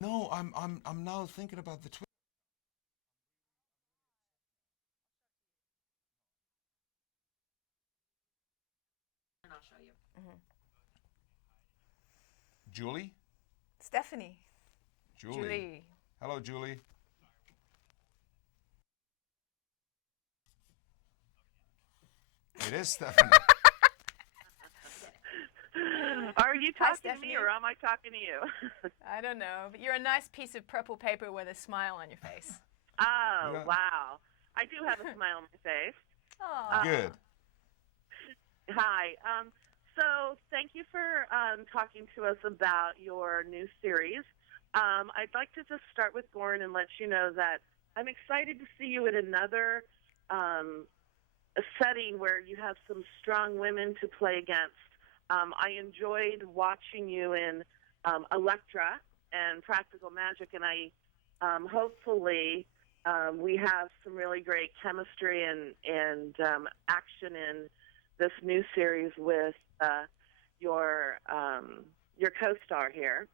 No, I'm now thinking about the twist. And I'll show you. Mhm. Julie? Stephanie. Julie. Julie. Hello, Julie. It is Stephanie. Are you Hi, talking to me Stephanie. or am I talking to you? I don't know, but you're a nice piece of purple paper with a smile on your face. Oh, wow. I do have a smile on my face. Oh. Good. Hi. So thank you for talking to us about your new series. I'd like to just start with Goran and let you know that I'm excited to see you in another a setting where you have some strong women to play against. I enjoyed watching you in Electra and Practical Magic, and I hopefully we have some really great chemistry and action in this new series with your co-star here.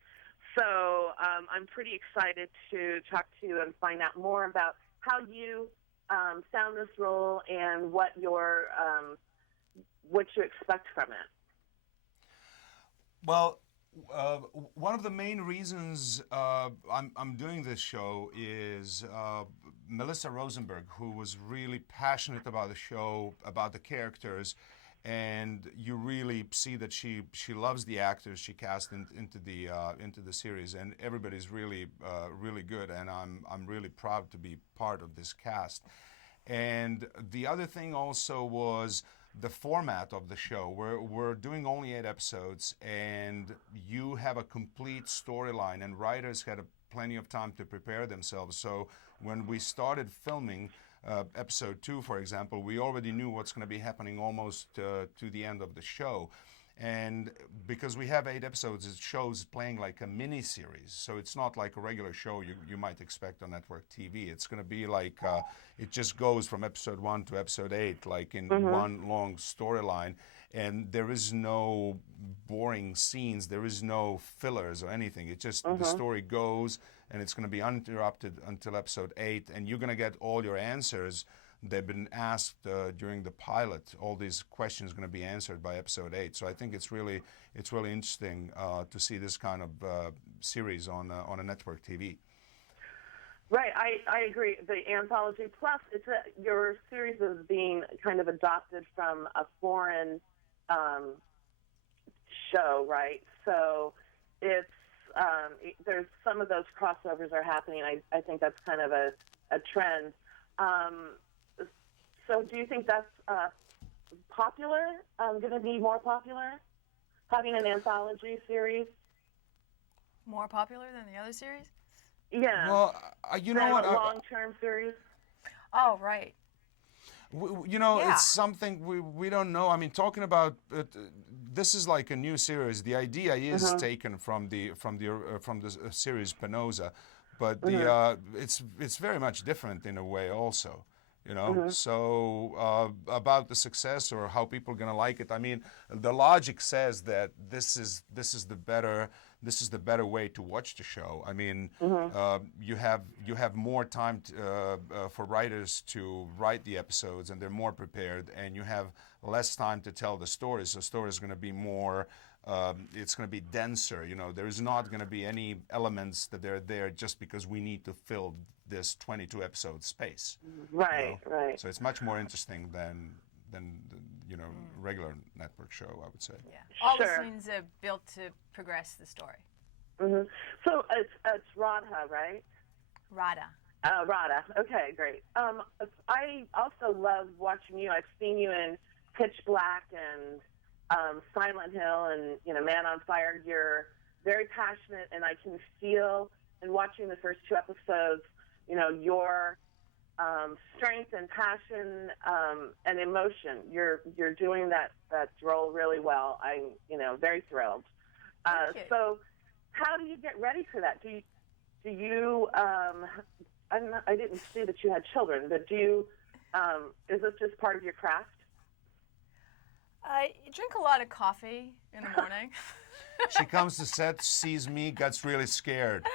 So I'm pretty excited to talk to you and find out more about how you found this role and what you expect from it. Well, one of the main reasons I'm doing this show is Melissa Rosenberg, who was really passionate about the show, about the characters, and you really see that she loves the actors she cast into the series, and everybody's really really good, and I'm really proud to be part of this cast. And the other thing also was the format of the show. We're doing only 8 episodes, and you have a complete storyline, and writers had plenty of time to prepare themselves. So when we started filming episode 2, for example, we already knew what's going to be happening almost to the end of the show. And because we have 8 episodes, it shows playing like a mini series. So it's not like a regular show you might expect on network TV. It's going to be like, it just goes from episode 1 to episode 8, like in one long storyline. And there is no boring scenes. There is no fillers or anything. It just, the story goes, and it's going to be uninterrupted until episode 8. And you're going to get all your answers. They've been asked during the pilot. All these questions are going to be answered by episode 8. So I think it's really interesting to see this kind of series on a network TV. Right, I agree. The anthology plus your series is being kind of adopted from a foreign show, right? So it's there's some of those crossovers are happening. I think that's kind of a trend. So do you think that's popular? Going to be more popular? Having an anthology series? More popular than the other series? Yeah. Well, you know what? A long-term series? Oh, right. Yeah. It's something we don't know. I mean, talking about this is like a new series. The idea is taken from the series Penosa, but it's very much different in a way also. So about the success or how people are going to like it. I mean, the logic says that this is the better way to watch the show. I mean, you have more time for writers to write the episodes, and they're more prepared, and you have less time to tell the stories. The story is going to be more. It's going to be denser. There is not going to be any elements that they're there just because we need to fill this 22 episode space. Right, right. So it's much more interesting than the regular network show, I would say. Yeah. All Sure. the scenes are built to progress the story. So it's Radha, right? Radha. Radha. Okay, great. I also love watching you. I've seen you in Pitch Black and Silent Hill and Man on Fire. You're very passionate, and I can feel in watching the first 2 episodes, your strength and passion and emotion. You're doing that role really well. I'm very thrilled. Thank you. So, how do you get ready for that? Do you? I didn't see that you had children, but do you? Is this just part of your craft? I drink a lot of coffee in the morning. She comes to set, sees me, gets really scared.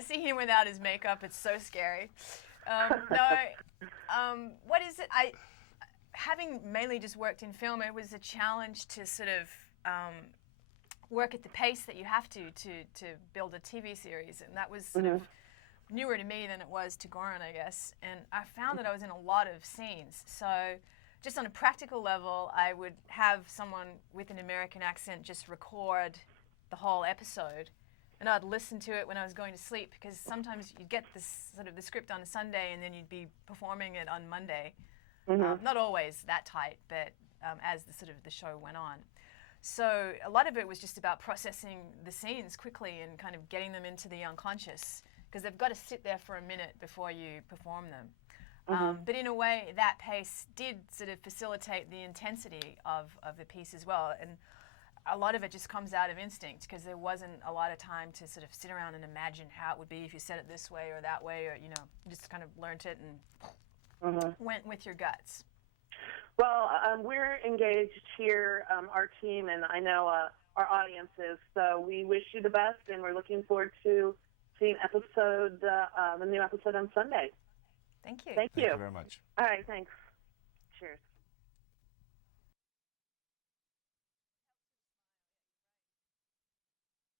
Seeing him without his makeup, it's so scary. What is it? Having mainly just worked in film, it was a challenge to sort of work at the pace that you have to build a TV series, and that was sort of newer to me than it was to Goran, I guess. And I found that I was in a lot of scenes. So just on a practical level, I would have someone with an American accent just record the whole episode, and I'd listen to it when I was going to sleep, because sometimes you'd get this sort of the script on a Sunday and then you'd be performing it on Monday. Not always that tight, but as the show went on. So a lot of it was just about processing the scenes quickly and kind of getting them into the unconscious, because they've got to sit there for a minute before you perform them. But in a way, that pace did sort of facilitate the intensity of the piece as well. And a lot of it just comes out of instinct, because there wasn't a lot of time to sort of sit around and imagine how it would be if you said it this way or that way, or, just kind of learnt it and went with your guts. Well, we're engaged here, our team, and I know our audience is, so we wish you the best, and we're looking forward to seeing the new episode on Sunday. Thank you. Thank you. Thank you very much. All right, thanks. Cheers.